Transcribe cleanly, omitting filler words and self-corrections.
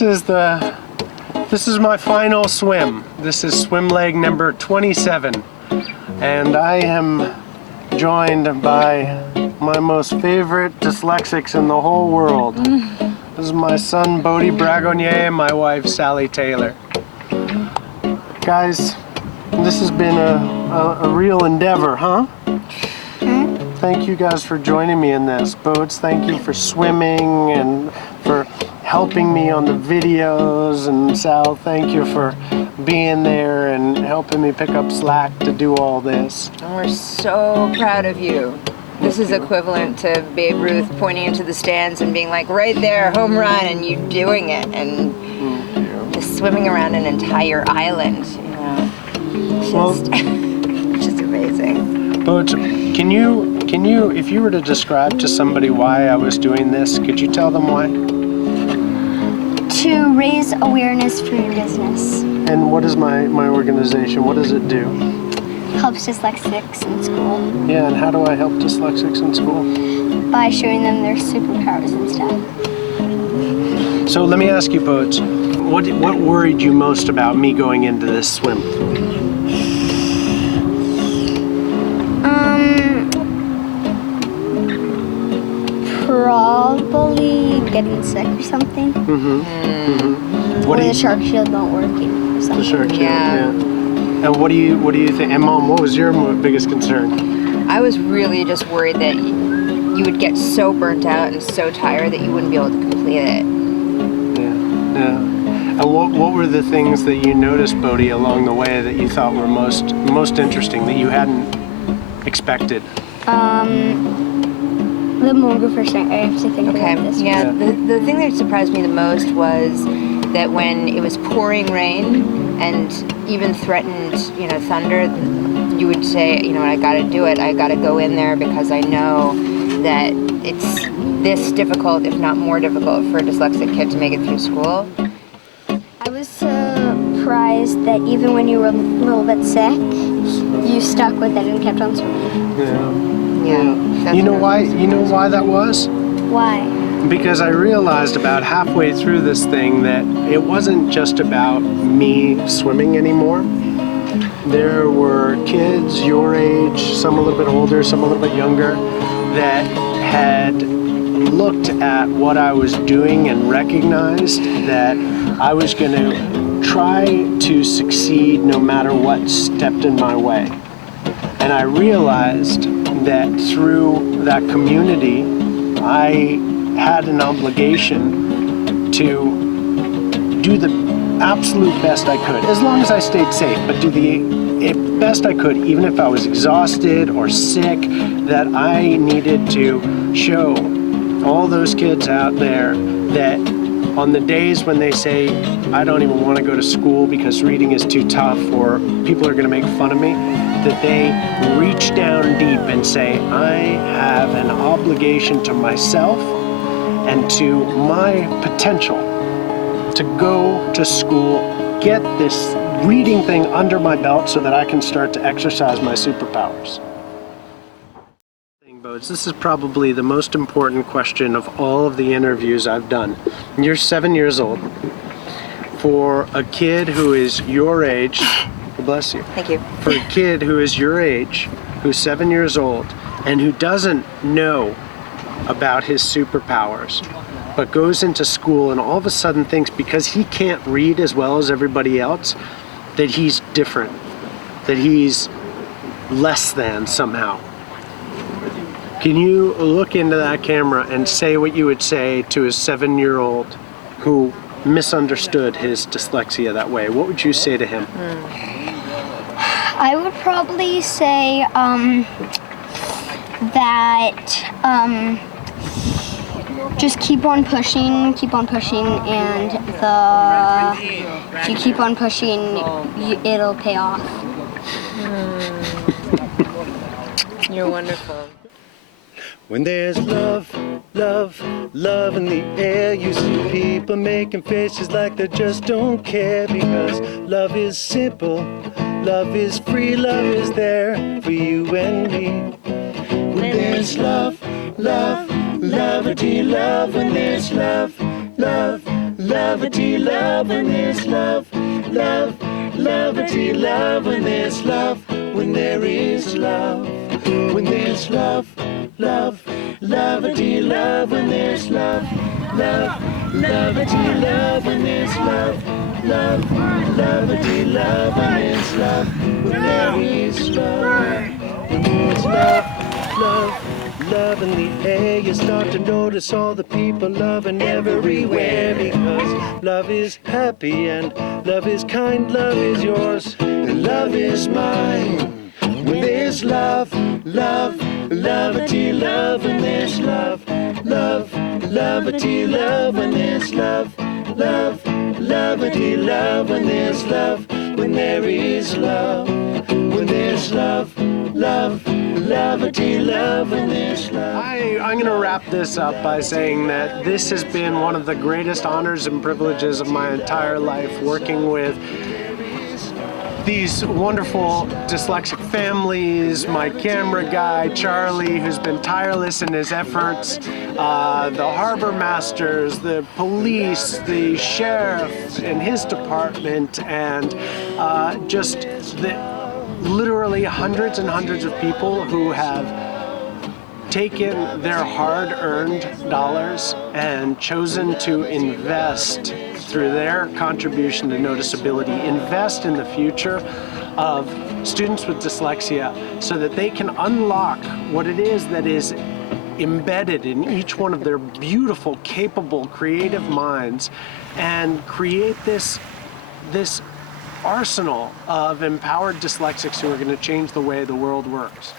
This is my final swim. This is swim leg number 27. And I am joined by my most favorite dyslexics in the whole world. This is my son, Bodie Bragonnier, and my wife, Sally Taylor. Guys, this has been a real endeavor, huh? Thank you guys for joining me in this. Boats, thank you for swimming and for helping me on the videos. And Sal, thank you for being there and helping me pick up slack to do all this. And we're so proud of you. This is equivalent to Babe Ruth pointing into the stands and being like, right there, home run, and you doing it. And just swimming around an entire island, you know. Just amazing. Boats, can you, if you were to describe to somebody why I was doing this, could you tell them why? To raise awareness for your business. And what is my organization? What does it do? Helps dyslexics in school. Yeah, and how do I help dyslexics in school? By showing them their superpowers and stuff. So let me ask you, Boats, what worried you most about me going into this swim? Probably getting sick or something. Or the shark shield not working or something. The shark shield, yeah. And what do you think? And Mom, what was your biggest concern? I was really just worried that you would get so burnt out and so tired that you wouldn't be able to complete it. Yeah. And what were the things that you noticed, Bodie, along the way that you thought were most interesting, that you hadn't expected? The Mongo first thing, I have to think about this. Yeah, the thing that surprised me the most was that when it was pouring rain and even threatened, thunder, you would say, I gotta do it. I gotta go in there because I know that it's this difficult, if not more difficult, for a dyslexic kid to make it through school. I was surprised that even when you were a little bit sick, you stuck with it and kept on swimming. Yeah. You know why that was? Why? Because I realized about halfway through this thing that it wasn't just about me swimming anymore. There were kids your age, some a little bit older, some a little bit younger, that had looked at what I was doing and recognized that I was going to try to succeed no matter what stepped in my way. And I realized that through that community, I had an obligation to do the absolute best I could, as long as I stayed safe, but do the best I could, even if I was exhausted or sick, that I needed to show all those kids out there that on the days when they say, I don't even want to go to school because reading is too tough or people are going to make fun of me, that they reach down deep and say, I have an obligation to myself and to my potential to go to school, get this reading thing under my belt so that I can start to exercise my superpowers. This is probably the most important question of all of the interviews I've done. You're 7 years old. For a kid who is your age, bless you. Thank you. For a kid who is your age, who's 7 years old, and who doesn't know about his superpowers, but goes into school and all of a sudden thinks because he can't read as well as everybody else, that he's different, that he's less than somehow. Can you look into that camera and say what you would say to a 7-year-old who misunderstood his dyslexia that way? What would you say to him? I would probably say that just keep on pushing, and if you keep on pushing, it'll pay off. You're wonderful. When there's love, love, love in the air, you see people making faces like they just don't care, because love is simple, love is free, love is there for you and me. When there's love, love, love, love, when there's love, love, Love-a-tea, love when there's love. Love, love-a-tea, love when there's love. When there is love. When there's love, love, love-a-tea, love when there's love. Love, love-a-tea, love when there's love. Love, love-a-tea, love when there's love. When there is love. When there's love, love, love in the air. You start to notice all the people loving everywhere, because love is happy and love is kind. Love is yours and love is mine. When there's love, love, love-a-tea, love when there's love. Love, love-a-tea, love when there's love. Love, love-a-tea, love when there's love. When there is love. When there's love, love, love-a-tea, love when there's love. I'm going to wrap this up by saying that this has been one of the greatest honors and privileges of my entire life, working with these wonderful dyslexic families, my camera guy, Charlie, who's been tireless in his efforts, the harbor masters, the police, the sheriff and his department, and just literally hundreds and hundreds of people who have taken their hard-earned dollars and chosen to invest through their contribution to NoticeAbility, invest in the future of students with dyslexia so that they can unlock what it is that is embedded in each one of their beautiful, capable, creative minds, and create this arsenal of empowered dyslexics who are going to change the way the world works.